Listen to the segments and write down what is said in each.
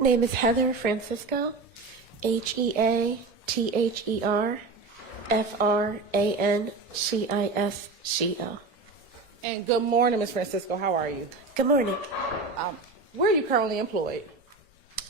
Name is Heather Francisco, HeatherFrancisco. And good morning, Ms. Francisco. How are you? Good morning. Where are you currently employed?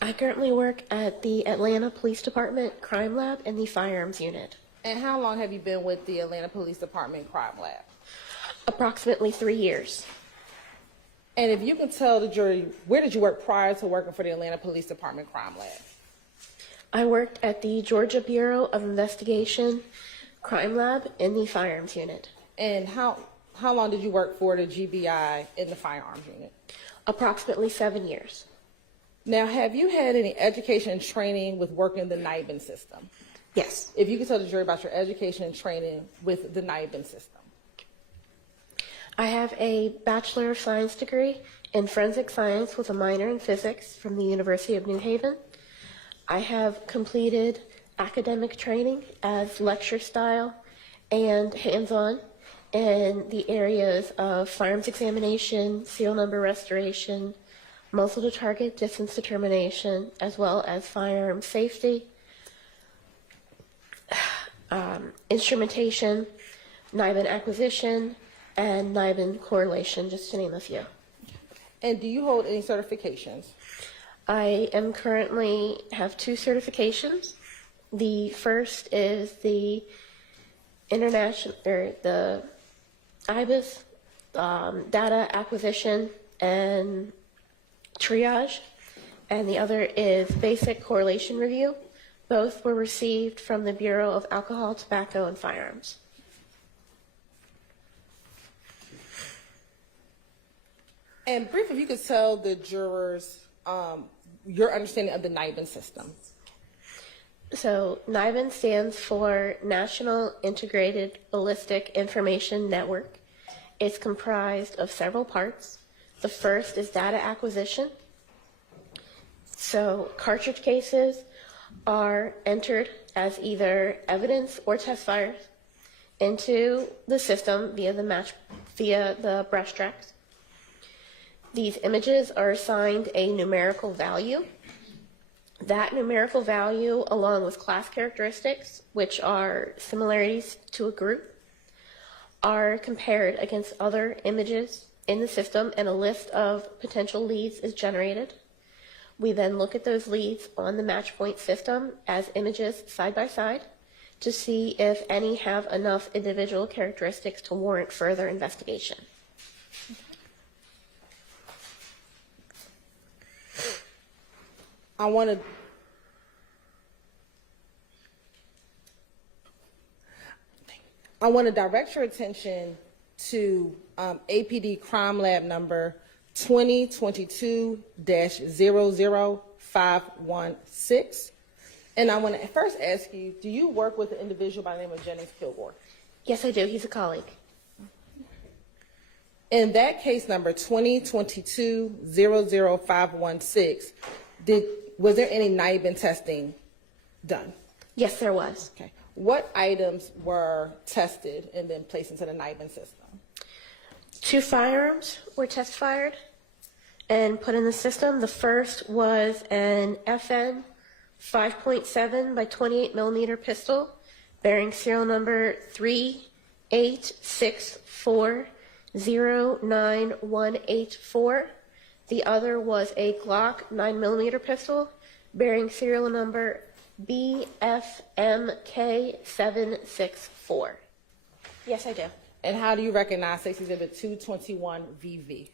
I currently work at the Atlanta Police Department Crime Lab in the Firearms Unit. And how long have you been with the Atlanta Police Department Crime Lab? Approximately 3 years. And if you can tell the jury, where did you work prior to working for the Atlanta Police Department Crime Lab? I worked at the Georgia Bureau of Investigation Crime Lab in the Firearms Unit. And how long did you work for the GBI in the Firearms Unit? Approximately 7 years. Now, have you had any education and training with working in the NIBIN system? Yes. If you could tell the jury about your education and training with the NIBIN system. I have a Bachelor of Science degree in Forensic Science with a minor in Physics from the University of New Haven. I have completed academic training as lecture style and hands-on in the areas of firearms examination, serial number restoration, muzzle to target distance determination, as well as firearm safety, instrumentation, NIBIN acquisition, and NIBIN correlation, just to name a few. And do you hold any certifications? I am currently have 2 certifications. The first is the the IBIS data acquisition and triage, and the other is basic correlation review. Both were received from the Bureau of Alcohol, Tobacco, and Firearms. And briefly, if you could tell the jurors your understanding of the NIBIN system. So NIBIN stands for National Integrated Ballistic Information Network. It's comprised of several parts. The first is data acquisition. So cartridge cases are entered as either evidence or test fires into the system via the brush tracks. These images are assigned a numerical value. That numerical value, along with class characteristics, which are similarities to a group, are compared against other images in the system, and a list of potential leads is generated. We then look at those leads on the match point system as images side by side to see if any have enough individual characteristics to warrant further investigation. I want to direct your attention to APD Crime Lab number 2022-00516. And I want to first ask you, do you work with an individual by the name of Jennings Kilgore? Yes, I do. He's a colleague. In that case number 2022-00516, was there any NIBIN testing done? Yes, there was. Okay. What items were tested and then placed into the NIBIN system? 2 firearms were test fired and put in the system. The first was an FN 5.7 by 28 millimeter pistol bearing serial number 386409184. The other was a Glock 9mm pistol bearing serial number BFMK764. Yes, I do. And how do you recognize Safety Exhibit 221VV?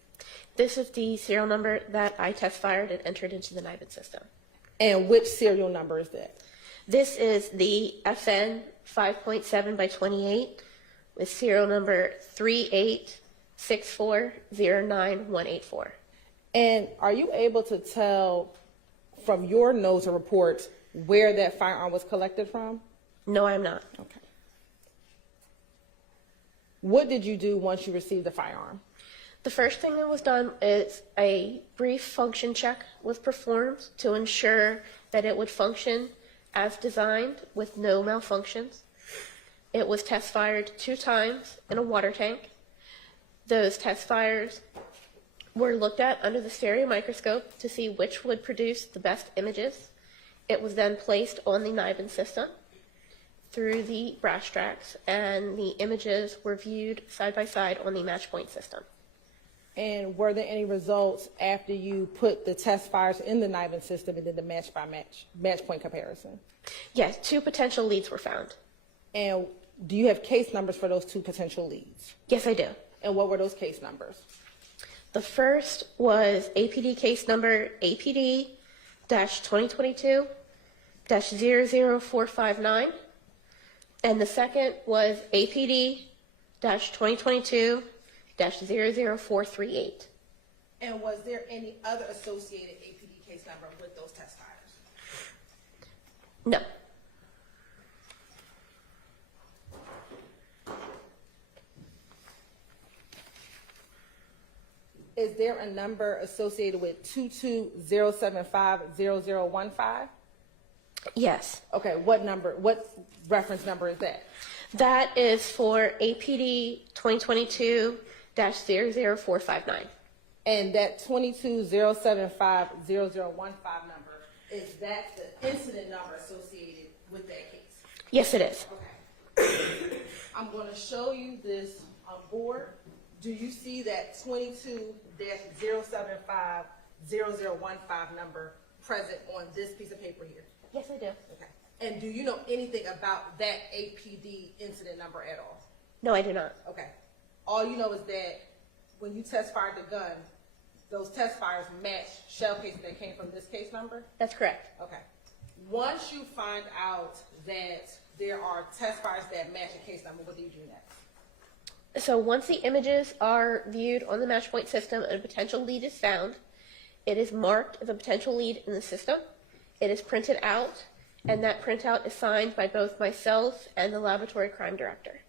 This is the serial number that I test fired and entered into the NIBIN system. And which serial number is that? This is the FN 5.7 by 28 with serial number 386409184. And are you able to tell from your notes or reports where that firearm was collected from? No, I'm not. Okay. What did you do once you received the firearm? The first thing that was done is a brief function check was performed to ensure that it would function as designed with no malfunctions. It was test fired 2 times in a water tank. Those test fires were looked at under the stereo microscope to see which would produce the best images. It was then placed on the NIBIN system through the brass tracks, and the images were viewed side by side on the match point system. And were there any results after you put the test fires in the NIBIN system and did the match point comparison? Yes, 2 potential leads were found. And do you have case numbers for those 2 potential leads? Yes, I do. And what were those case numbers? The first was APD case number APD-2022-00459. And the second was APD-2022-00438. And was there any other associated APD case number with those test fires? No. Is there a number associated with 220750015? Yes. Okay, what reference number is that? That is for APD 2022-00459. And that 220750015 number, is that the incident number associated with that case? Yes, it is. Okay. I'm going to show you this board. Do you see that 22-0750015 number present on this piece of paper here? Yes, I do. Okay. And do you know anything about that APD incident number at all? No, I do not. Okay. All you know is that when you test fired the gun, those test fires match shell cases that came from this case number? That's correct. Okay. Once you find out that there are test fires that match a case number, what do you do next? So once the images are viewed on the match point system and a potential lead is found, it is marked as a potential lead in the system. It is printed out, and that printout is signed by both myself and the laboratory crime director.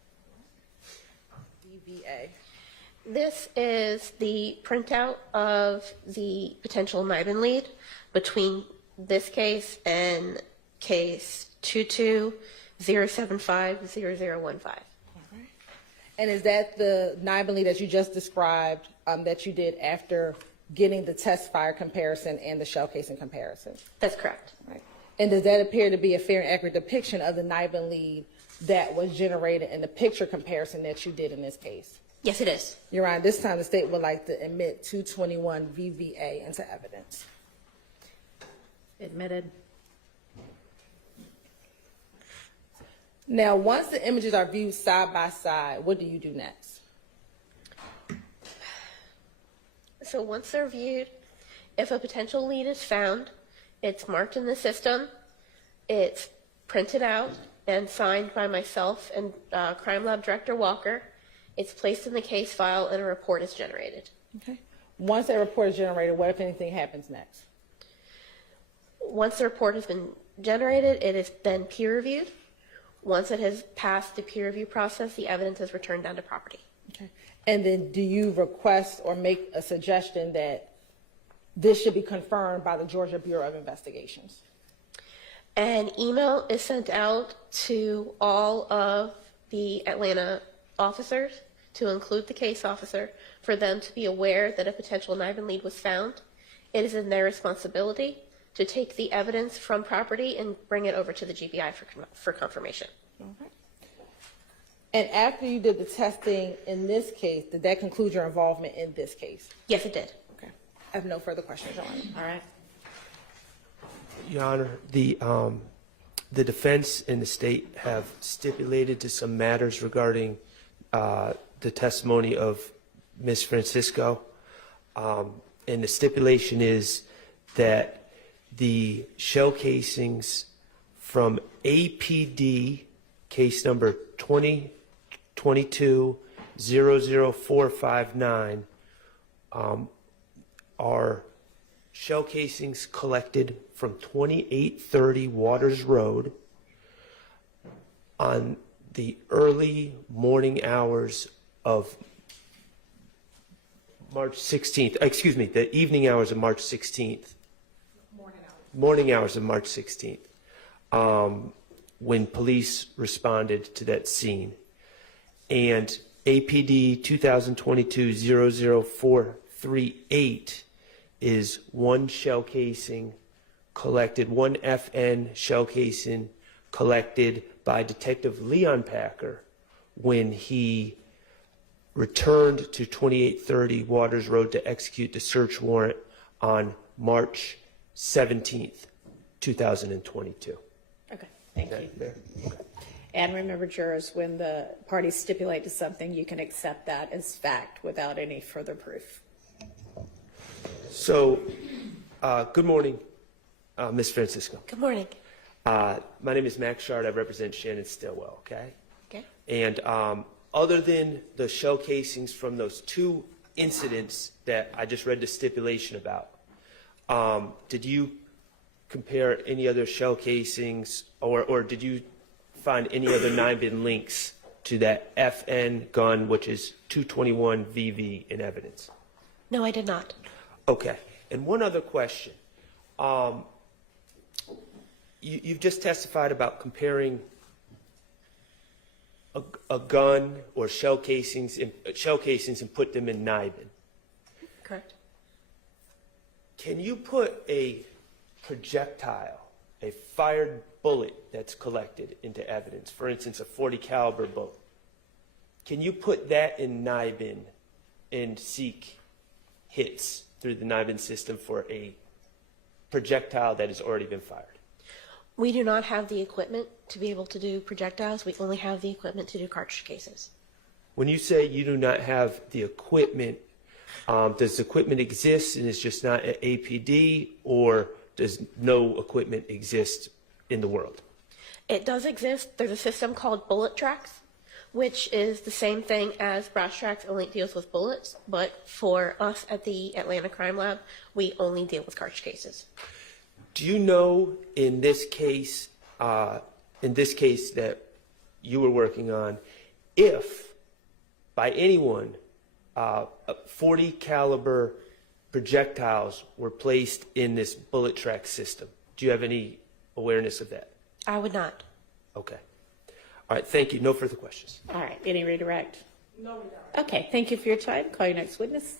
DVA. This is the printout of the potential NIBIN lead between this case and case 22-075-0015. And is that the NIBIN lead that you just described that you did after getting the test fire comparison and the shell casing comparison? That's correct. Right. And does that appear to be a fair and accurate depiction of the NIBIN lead that was generated in the picture comparison that you did in this case? Yes, it is. Your Honor, this time the state would like to admit 221 VVA into evidence. Admitted. Now, once the images are viewed side by side, what do you do next? So once they're viewed, if a potential lead is found, it's marked in the system, it's printed out and signed by myself and Crime Lab Director Walker. It's placed in the case file and a report is generated. Okay. Once that report is generated, what, if anything, happens next? Once the report has been generated, it is then peer reviewed. Once it has passed the peer review process, the evidence is returned down to property. Okay. And then do you request or make a suggestion that this should be confirmed by the Georgia Bureau of Investigations? An email is sent out to all of the Atlanta officers, to include the case officer, for them to be aware that a potential NIBIN lead was found. It is in their responsibility to take the evidence from property and bring it over to the GBI for confirmation. Okay. And after you did the testing in this case, did that conclude your involvement in this case? Yes, it did. Okay. I have no further questions, Your Honor. All right. Your Honor, the defense and the state have stipulated to some matters regarding the testimony of Ms. Francisco. And the stipulation is that the shell casings from APD case number 2022-00459 are shell casings collected from 2830 Waters Road on the early morning hours of March 16th, excuse me, the evening hours of March 16th. Morning hours of March 16th, when police responded to that scene. And APD 2022-00459 .38 is one shell casing collected, one FN shell casing collected by Detective Leon Packer when he returned to 2830 Waters Road to execute the search warrant on March 17th, 2022. Okay, thank you. There. And remember, jurors, when the parties stipulate to something, you can accept that as fact without any further proof. So, good morning, Ms. Francisco. Good morning. My name is Max Schardt. I represent Shannon Stillwell, okay? Okay. And other than the shell casings from those two incidents that I just read the stipulation about, did you compare any other shell casings or did you find any other 9-bin links to that FN gun, which is 221 VV in evidence? No, I did not. Okay. And one other question. You've just testified about comparing a gun or shell casings and put them in 9-bin. Correct. Can you put a projectile, a fired bullet that's collected into evidence, for instance, a .40 caliber bullet? Can you put that in 9-bin and seek hits through the 9-bin system for a projectile that has already been fired? We do not have the equipment to be able to do projectiles. We only have the equipment to do cartridge cases. When you say you do not have the equipment, does the equipment exist and it's just not at APD, or does no equipment exist in the world? It does exist. There's a system called bullet tracks, which is the same thing as brass tracks, only it deals with bullets. But for us at the Atlanta Crime Lab, we only deal with cartridge cases. Do you know in this case that you were working on, if by anyone 40 caliber projectiles were placed in this bullet track system? Do you have any awareness of that? I would not. Okay. All right. Thank you. No further questions. All right, any redirect? No redirect. Okay, thank you for your time. Call your next witness.